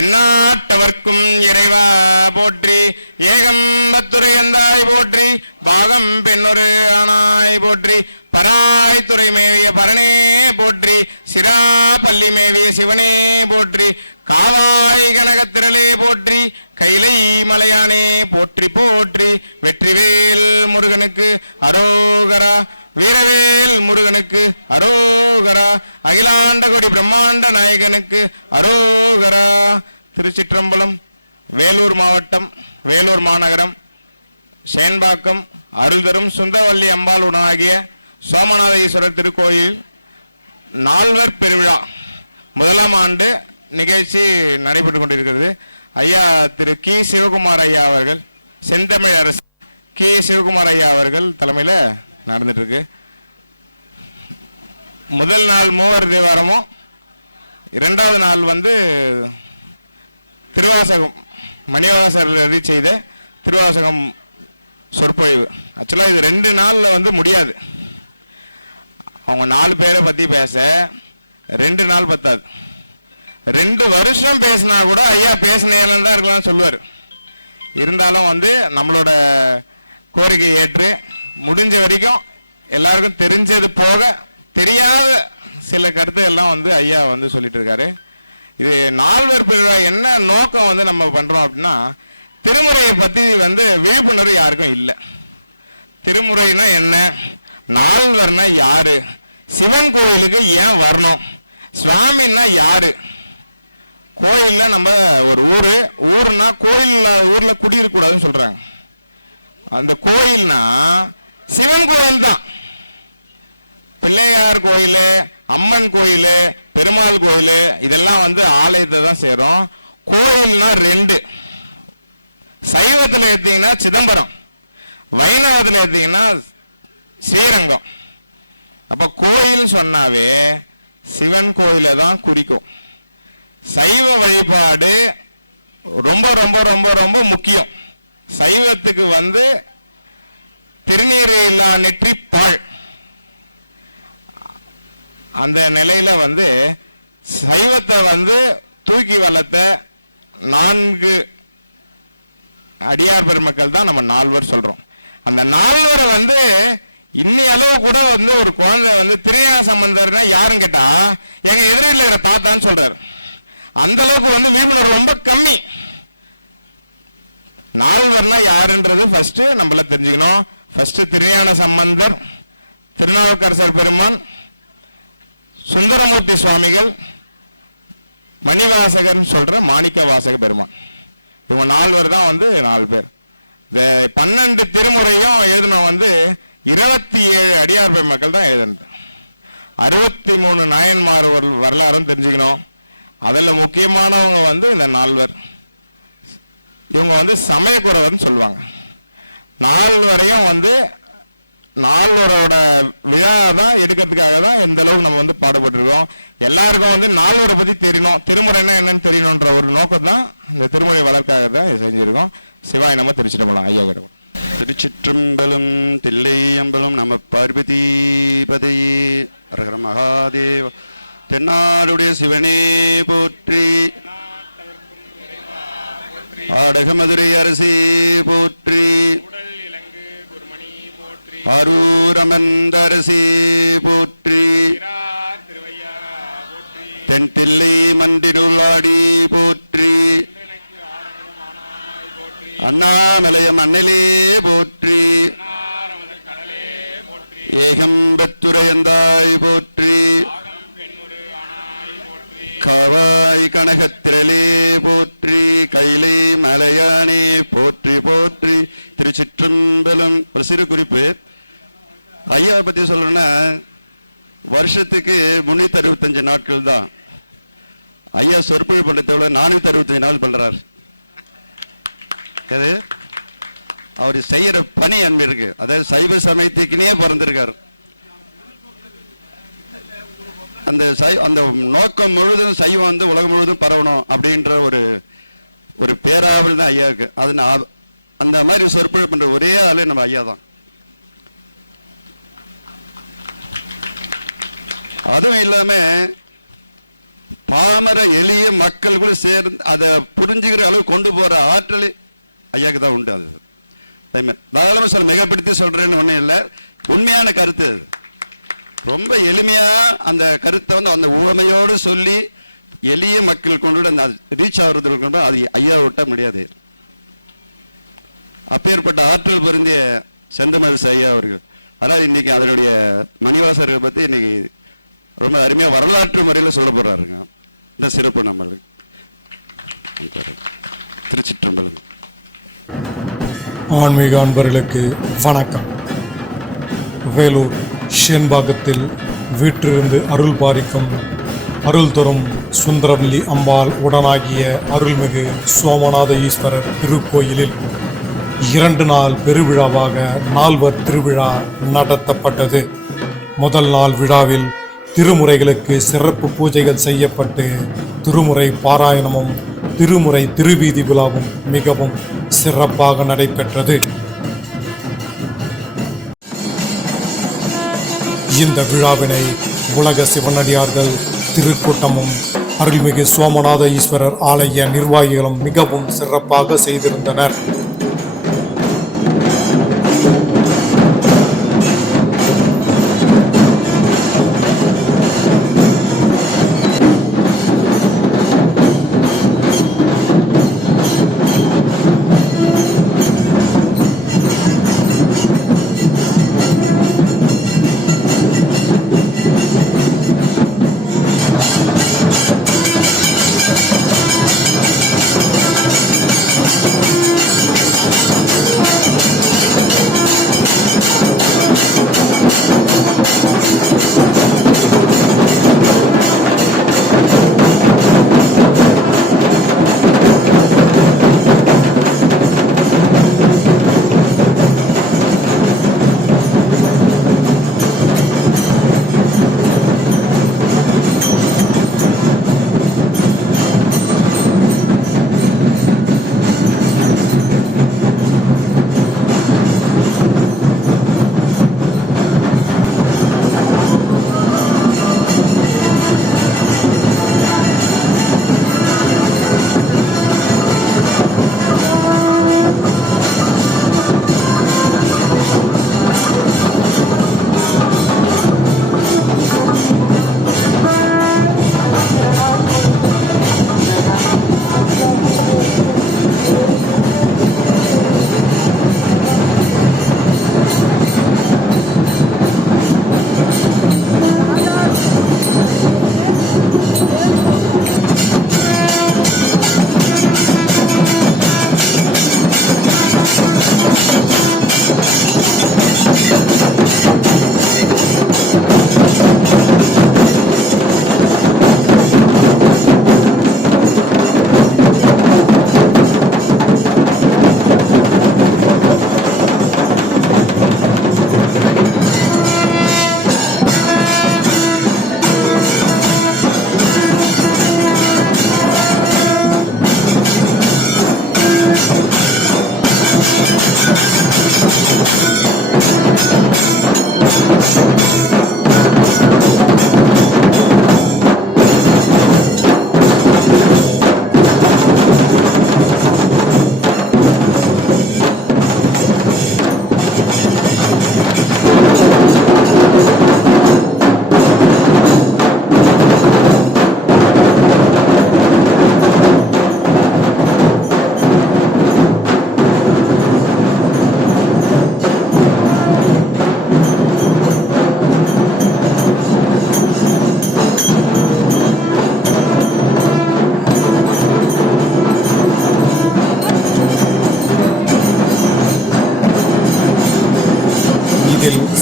எந்நாட்டவர்க்கும் இறைவா போற்றி, ஏகம்பத்துரையந்தாய் போற்றி, பாகம் பெண்ணொரு ஆனாய் போற்றி, பராய் துறை மேவிய பரணே போற்றி, சிரா பள்ளி மேவிய சிவனே போற்றி, காவாய் கனகத்திரளே போற்றி, கைலை மலையானே போற்றி போற்றி, வெற்றிவேல் முருகனுக்கு அரோகரா, வீரவேல் முருகனுக்கு அரோகரா, அகிலாண்ட கொடி பிரம்மாண்ட நாயகனுக்கு அரோகரா. திருச்சிற்றம்பலம். வேலூர் மாவட்டம், வேலூர் மாநகரம், சேன்பாக்கம் அருள்தரும் சுந்தரவல்லி அம்பாள் உடனாகிய சோமநாத ஈஸ்வரர் திருக்கோயில் நால்வர் பெருவிழா முதலாம் ஆண்டு நிகழ்ச்சி நடைபெற்று கொண்டிருக்கிறது. ஐயா திரு கி சிவகுமார் ஐயா அவர்கள், செந்தமிழ் அரசு கி சிவகுமார் ஐயா அவர்கள் தலைமையில் நடந்துட்டு இருக்கு. முதல் நாள் மூவர் தேவாரமும், இரண்டாவது நாள் திருவாசகம் மணிவாசர் எழுதி செய்த திருவாசகம் சொற்பொழிவு. ஆக்சுவலாக இது 2 நாளில் முடியாது. அவங்க 4 பேரை பற்றி பேச 2 நாள் பத்தாது. 2 வருஷம் பேசினா கூட ஐயா பேசினேன்னு தான் இருக்கலாம் சொல்லுவார். இருந்தாலும் நம்மளோட கோரிக்கை ஏற்று முடிஞ்ச வரைக்கும் எல்லாருக்கும் தெரிஞ்சது போக தெரியாத சில கருத்துக்கள்லாம் ஐயா சொல்லிட்டு இருக்காரு. இது நால்வர் பெருவிழா என்ன நோக்கம் நம்ம பண்றோம் அப்படின்னா, திருமுறையை பத்தி விழிப்புணர்வு யாருக்கும் இல்லை. திருமுறைனா என்ன, நால்வர்னா யாரு, சிவன் கோயிலுக்கு ஏன் வரணும், சுவாமின்னா யாரு, கோயில்ல நம்ம ஒரு ஊர்னா கோயில் இல்லாத ஊர்ல குடியிருக்க கூடாதுன்னு சொல்றாங்க. அந்த கோயில்னா சிவன் கோயில் தான். பிள்ளையார் கோயில், அம்மன் கோயில், பெருமாள் கோயில் இதெல்லாம் ஆலயத்தை தான் சேரும். கோயில்னா 2. சைவத்தில் எடுத்தீங்கன்னா சிதம்பரம், வைணவத்தில் எடுத்தீங்கன்னா ஸ்ரீரங்கம். அப்ப கோயில் சொன்னாவே சிவன் கோயிலை தான் குறிக்கும். சைவ வழிபாடு ரொம்ப ரொம்ப ரொம்ப ரொம்ப முக்கியம். சைவத்துக்கு திருநீர் இல்லா நெற்றி பாழ். அந்த நிலையில சைவத்தை தூக்கி வளர்த்த 4 அடியார் பெருமக்கள் தான் நம்ம 4 சொல்றோம். அந்த 4 இன்னி அளவு கூட ஒரு குழந்தை திருஞான சம்பந்தர்னா யாருன்னு கேட்டா எங்க எதிரில் இருக்கிற தாத்தான்னு சொல்றாரு. அந்த அளவுக்கு விழிப்புணர்வு ரொம்ப கம்மி. 4 யாருன்றது ஃபர்ஸ்ட் நம்மள தெரிஞ்சுக்கணும். ஃபர்ஸ்ட் திருஞான சம்பந்தர், திருநாவுக்கரசர் பெருமான், சுந்தரமூர்த்தி சுவாமிகள், மணிவாசகர் சொல்ற மாணிக்க வாசக பெருமான். இவங்க 4 தான் 4 பேர். இந்த 12 திருமுறையும் எழுதின 27 அடியார் பெருமக்கள் தான் எழுதுனது. 63 நாயன்மார் வரலாறும் தெரிஞ்சுக்கணும். அதில் முக்கியமானவங்க இந்த 4. இவங்க சமயக்குறவர்னு சொல்லுவாங்க. 4 4வரோட விழா தான் எடுக்கிறதுக்காக தான் எந்த அளவுக்கு நம்ம பாடுபட்டுருக்கோம். எல்லாருக்கும் 4வரை பற்றி தெரியணும், திருமுறைன்னா என்னன்னு தெரியணுன்ற ஒரு நோக்கம் தான் இந்த திருமுறை வளர்க்காக தான் செஞ்சுருக்கோம். சிவாய் நம்ம திருச்சிட்டம்பலம் ஐயா கிட்ட. திருச்சிற்றம்பலம் தில்லை அம்பலம் நம பார்வதி பதையே அரகர மகாதேவ. தென்னாடுடைய சிவனே போற்றி, ஆடக மதுரை அரசே போற்றி, அரூரமந்தரசே போற்றி, தென் தில்லை மன்றினுள்ளாடி போற்றி, அண்ணாமலையம் அண்ணலே போற்றி, ஏகம்பத்துரையந்தாய் போற்றி, காவாய் கனகத்திரளே போற்றி, கைலை மலையானே போற்றி போற்றி. திருச்சிற்றம்பலம். ஒரு சிறு குறிப்பு, ஐயா பற்றி சொல்லணும்னா வருஷத்துக்கு 365 நாட்கள் தான். ஐயா சொற்பொழிவு பண்ணுறத 465 நாள் பண்றார். அது அவர் செய்யற பணி அன்பு இருக்கு. அதாவது சைவ சமயத்துக்குனே பிறந்திருக்கார். அந்த நோக்கம் முழுவதும் சைவம் உலகம் முழுவதும் பரவணும் அப்படின்ற ஒரு பேராவல் தான் ஐயாவுக்கு. அது அந்த மாதிரி சொற்பொழிவு பண்ற ஒரே ஆளு நம்ம ஐயா தான். அதுவும் இல்லாம பாமர எளிய மக்கள் கூட சேர்ந்து அதை புரிஞ்சுக்கிற அளவு கொண்டு போகிற ஆற்றல் ஐயாவுக்கு தான் உண்டு. அது தாராளமாக சொல்ல மிகப்படுத்தி சொல்கிறேன்னு ஒன்றும் இல்லை, உண்மையான கருத்து. அது ரொம்ப எளிமையாக அந்த கருத்தை வந்து அந்த உவமையோடு சொல்லி எளிய மக்கள் கொண்டு அந்த ரீச் ஆகுறதுக்கு கொண்டு அது ஐயா விட்ட முடியாது. அப்பேற்பட்ட ஆற்றல் பொருந்திய செந்தமிழ் ஐயா அவர்கள். அதாவது இன்னைக்கு அதனுடைய மணிவாசகரை பற்றி இன்னைக்கு ரொம்ப அருமையாக வரலாற்று முறையில் சொல்ல போகிறாருங்க. இந்த சிறப்பு நம்மளுக்கு. திருச்சிற்றம்பலம். ஆன்மீக அன்பர்களுக்கு வணக்கம். வேலூர் ஷென்பாகத்தில் வீற்றிருந்து அருள் பாலிக்கும் அருள் தரும் சுந்தரவல்லி அம்பாள் உடனாகிய அருள்மிகு சோமநாத ஈஸ்வரர் திருக்கோயிலில் 2 நாள் பெருவிழாவாக 4 திருவிழா நடத்தப்பட்டது. முதல் நாள் விழாவில் திருமுறைகளுக்கு சிறப்பு பூஜைகள் செய்யப்பட்டு திருமுறை பாராயணமும் திருமுறை திருவீதி விழாவும் மிகவும் சிறப்பாக நடைபெற்றது. இந்த விழாவினை உலக சிவனடியார்கள் திருக்கூட்டமும் அருள்மிகு சோமநாத ஈஸ்வரர் ஆலய நிர்வாகிகளும் மிகவும் சிறப்பாக செய்திருந்தனர்.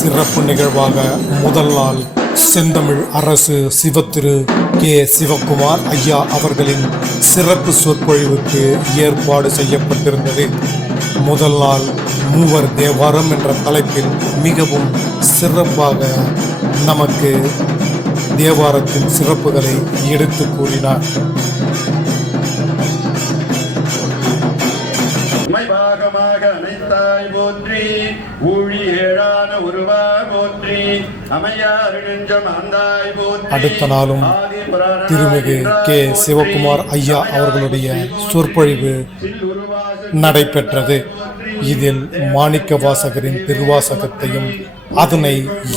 சிறப்பு நிகழ்வாக முதல் நாள் செந்தமிழ் அரசு சிவத்திரு கே சிவகுமார் ஐயா அவர்களின் சிறப்பு சொற்பொழிவுக்கு ஏற்பாடு செய்யப்பட்டிருந்தது. முதல் நாள் மூவர் தேவாரம் என்ற தலைப்பில் மிகவும் சிறப்பாக நமக்கு தேவாரத்தின் சிறப்புகளை எடுத்து கூறினார். பாகமாக அனைத்தாய் போற்றி, ஊழி ஏழான உருவா போற்றி, அமையாறு நெஞ்சம் ஆந்தாய் போற்றி. அடுத்த நாளும் திருமிகு கே. சிவகுமார் ஐயா அவர்களுடைய சொற்பொழிவு நடைபெற்றது. இதில் மாணிக்க வாசகரின் திருவாசகத்தையும் அதனை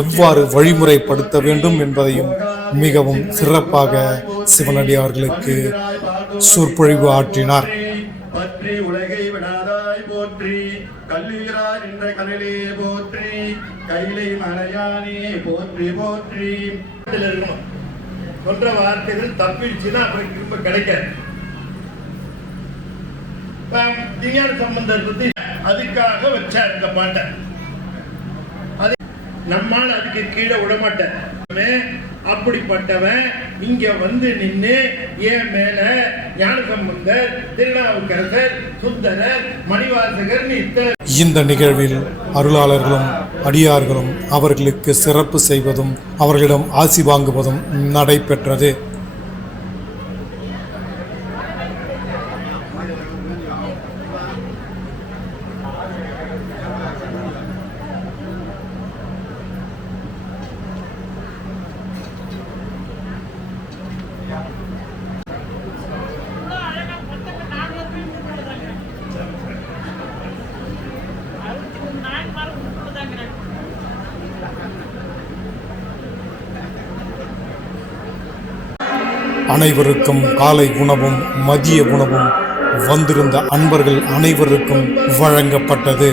எவ்வாறு வழிமுறைப்படுத்த வேண்டும் என்பதையும் மிகவும் சிறப்பாக சிவனடியார்களுக்கு சொற்பொழிவு ஆற்றினார். பற்றி உலகை விடாதாய் போற்றி, கல்லீராய் நின்ற கனலே போற்றி, கைலை மலையானே போற்றி போற்றி. இருக்கணும் சொல்ற வார்த்தைகள் தப்பிடுச்சுன்னா அப்புறம் திரும்ப கிடைக்காது. விஞ்ஞான சம்பந்தர் பத்தி அதுக்காக வச்சார் இந்த பாட்டை. அது நம்மால் அதுக்கு கீழே விடமாட்டேன். அப்படிப்பட்டவன் இங்க வந்து நின்று என் மேல ஞானசம்பந்தர், திருநாவுக்கரசர், சுந்தரர், மணிவாசகர் இத்தனை. இந்த நிகழ்வில் அருளாளர்களும் அடியார்களும் அவர்களுக்கு சிறப்பு செய்வதும் அவர்களிடம் ஆசி வாங்குவதும் நடைபெற்றது. அனைவருக்கும் காலை உணவும் மதிய உணவும் வந்திருந்த அன்பர்கள் அனைவருக்கும் வழங்கப்பட்டது.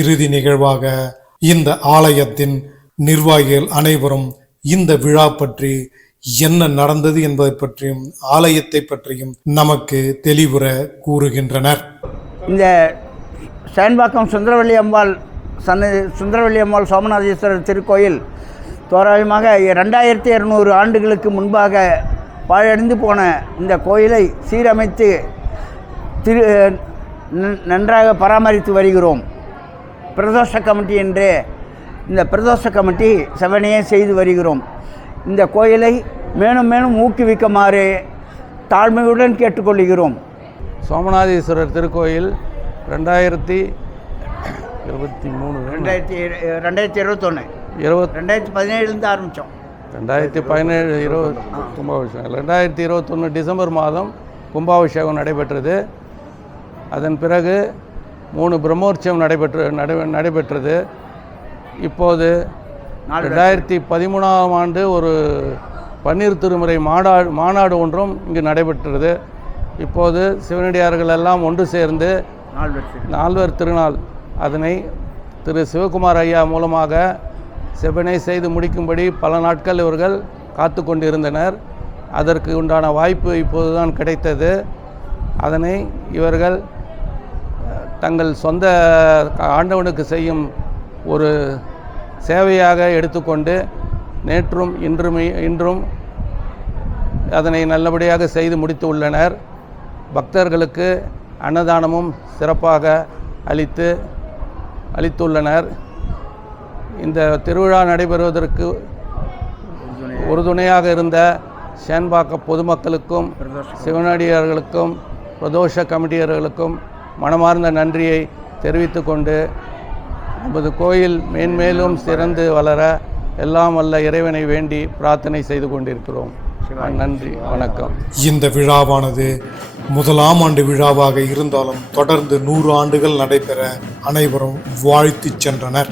இறுதி நிகழ்வாக இந்த ஆலயத்தின் நிர்வாகிகள் அனைவரும் இந்த விழா பற்றி என்ன நடந்தது என்பதை பற்றியும் ஆலயத்தை பற்றியும் நமக்கு தெளிவுற கூறுகின்றனர். இந்த சேன்பாக்கம் சுந்தரவல்லி அம்பாள் சோமநாதீஸ்வரர் திருக்கோயில் தோராயமாக 2200 ஆண்டுகளுக்கு முன்பாக பாழடைந்து போன இந்த கோயிலை சீரமைத்து நன்றாக பராமரித்து வருகிறோம். பிரதோஷ கமிட்டி என்று இந்த பிரதோஷ கமிட்டி செவனையே செய்து வருகிறோம். இந்த கோயிலை மேலும் மேலும் ஊக்குவிக்குமாறு தாழ்மையுடன் கேட்டுக்கொள்கிறோம். சோமநாதீஸ்வரர் திருக்கோயில் 2021 2017 ஆரம்பித்தோம். 2017 கும்பாபிஷேகம் 2021 டிசம்பர் மாதம் கும்பாபிஷேகம் நடைபெற்றது. அதன் பிறகு 3 பிரம்மோற்சவம் நடைபெற்றது. இப்போது 2013ஆம் ஆண்டு ஒரு பன்னீர் திருமுறை மாநாடு ஒன்றும் இங்கு நடைபெற்றது. இப்போது சிவனடியார்கள் எல்லாம் ஒன்று சேர்ந்து நால்வர் திருநாள் அதனை திரு சிவகுமார் ஐயா மூலமாக செவனை செய்து முடிக்கும்படி பல நாட்கள் இவர்கள் காத்து கொண்டிருந்தனர். அதற்கு உண்டான வாய்ப்பு இப்போதுதான் கிடைத்தது. அதனை இவர்கள் தங்கள் சொந்த ஆண்டவனுக்கு செய்யும் ஒரு சேவையாக எடுத்துக்கொண்டு நேற்றும் இன்றும் அதனை நல்லபடியாக செய்து முடித்து உள்ளனர். பக்தர்களுக்கு அன்னதானமும் சிறப்பாக அளித்துள்ளனர். இந்த திருவிழா நடைபெறுவதற்கு உறுதுணையாக இருந்த சேன்பாக்க பொதுமக்களுக்கும் சிவனடியார்களுக்கும் பிரதோஷ கமிட்டியர்களுக்கும் மனமார்ந்த நன்றியை தெரிவித்து கொண்டு நமது கோயில் மேன்மேலும் சிறந்து வளர எல்லாம் வல்ல இறைவனை வேண்டி பிரார்த்தனை செய்து கொண்டிருக்கிறோம். நன்றி, வணக்கம். இந்த விழாவானது முதலாம் ஆண்டு விழாவாக இருந்தாலும் தொடர்ந்து 100 ஆண்டுகள் நடைபெற அனைவரும் வாழ்த்திச் சென்றனர்.